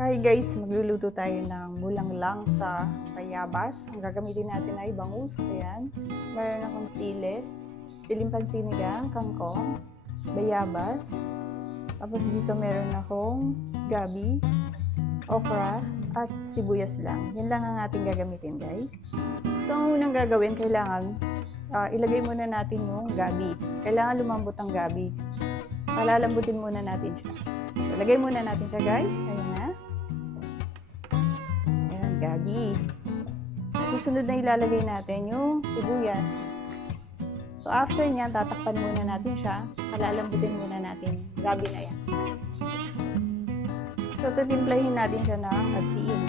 Hi guys, magluluto tayo ng bulang lang sa bayabas. Ang gagamitin natin ay bangus, ayan. Meron akong sili, siling pansinigang, kangkong, bayabas. Tapos dito meron akong gabi, okra, at sibuyas lang. Yan lang ang ating gagamitin guys. So ang unang gagawin, kailangan ah, ilagay muna natin yung gabi. Kailangan lumambot ang gabi. Palalambutin muna natin siya. So, lagay muna natin siya guys. Ayan na. Gabi. Susunod na ilalagay natin yung sibuyas. So after niyan, tatakpan muna natin siya. Palalambutin muna natin. Gabi na yan. So titimplahin natin siya ng asin.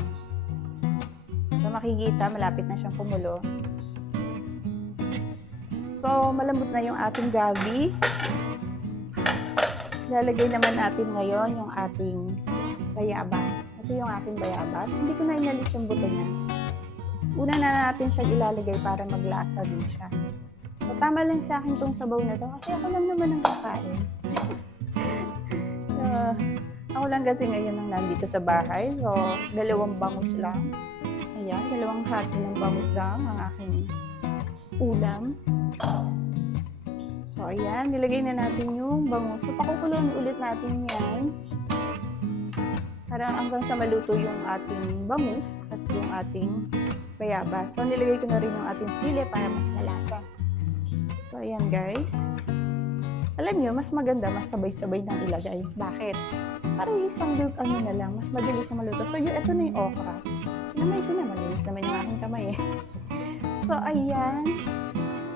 So makikita, malapit na siyang kumulo. So malambot na yung ating gabi. Lalagay naman natin ngayon yung ating bayabas. Ito yung ating bayabas. Hindi ko na inalis yung buto niya. Una na natin siya ilalagay para maglasa din siya. So, tama lang sa akin tong sabaw na to kasi ako lang naman ang kakain. Ah, ako lang kasi ngayon ang nandito sa bahay. So, dalawang bangus lang. Ayan, dalawang hati ng bangus lang ang aking ulam. So, ayan, nilagay na natin yung bangus. So, pakukuluan ulit natin yan. Para hanggang sa maluto yung ating bangus at yung ating bayabas. So, nilagay ko na rin yung ating sili para mas malasa. So, ayan guys. Alam nyo, mas maganda, mas sabay-sabay nang ilagay. Bakit? Para isang lut, ano na lang, mas madali siya maluto. So, yun, ito na yung okra. Namay ko na, malinis naman yung aking kamay eh. So, ayan.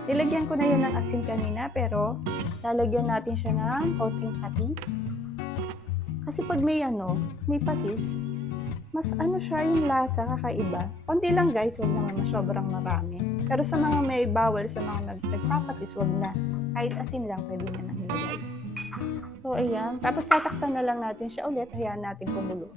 Nilagyan ko na yan ng asin kanina, pero lalagyan natin siya ng konting patis. Kasi pag may ano, may patis, mas ano siya yung lasa, kakaiba. Konti lang guys, huwag naman na sobrang marami. Pero sa mga may bawal, sa mga nag nagpapatis, huwag na. Kahit asin lang, pwede na nang ilagay. So, ayan. Tapos tatakpan na lang natin siya ulit. Hayaan natin kumulo.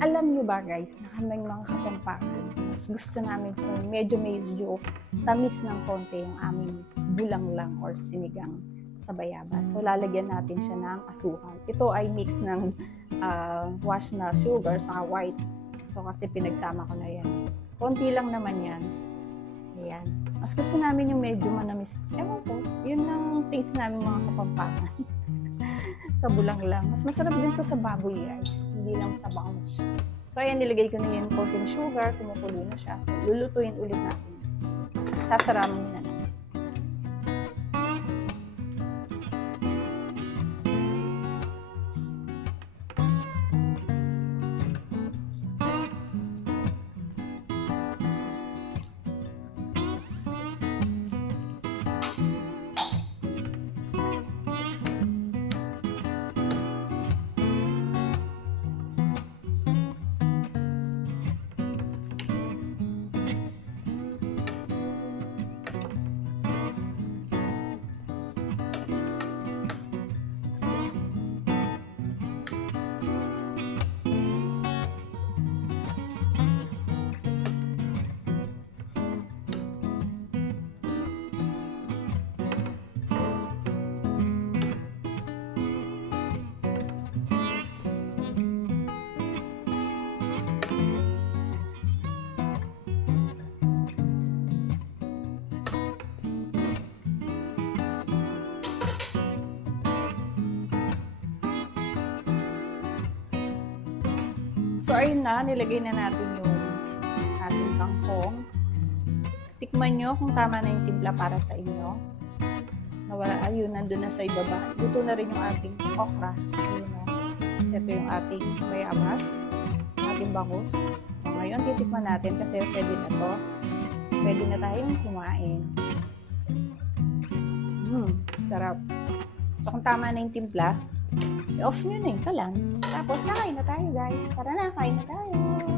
Alam nyo ba guys, na kaming mga kapampangan, mas gusto namin sa medyo medyo tamis ng konti yung aming bulang lang or sinigang sa bayabas. So, lalagyan natin siya ng asukal. Ito ay mix ng ah, wash na sugar sa white. So, kasi pinagsama ko na yan. Konti lang naman yan. Ayan. Mas gusto namin yung medyo manamis. Ewan ko, yun ang taste namin mga kapampangan. sa bulang lang. Mas masarap din to sa baboy guys. Hindi lang sa bangus. So, ayan, nilagay ko na yung konting sugar. Kumukulo na siya. So, lulutuin ulit natin. Sasaramin na So, ayun na, nilagay na natin yung ating kangkong. Tikman nyo kung tama na yung timpla para sa inyo. Nawala, ayun, nandun na sa ibaba. Luto na rin yung ating okra. Ayun na. Kasi ito yung ating bayabas, ating bangus. So, ngayon, titikman natin kasi pwede na to. Pwede na tayong kumain. Hmm, sarap. So, kung tama na yung timpla, off nyo na yung kalan. Tapos, nakain na tayo, guys. Tara na, kain na tayo.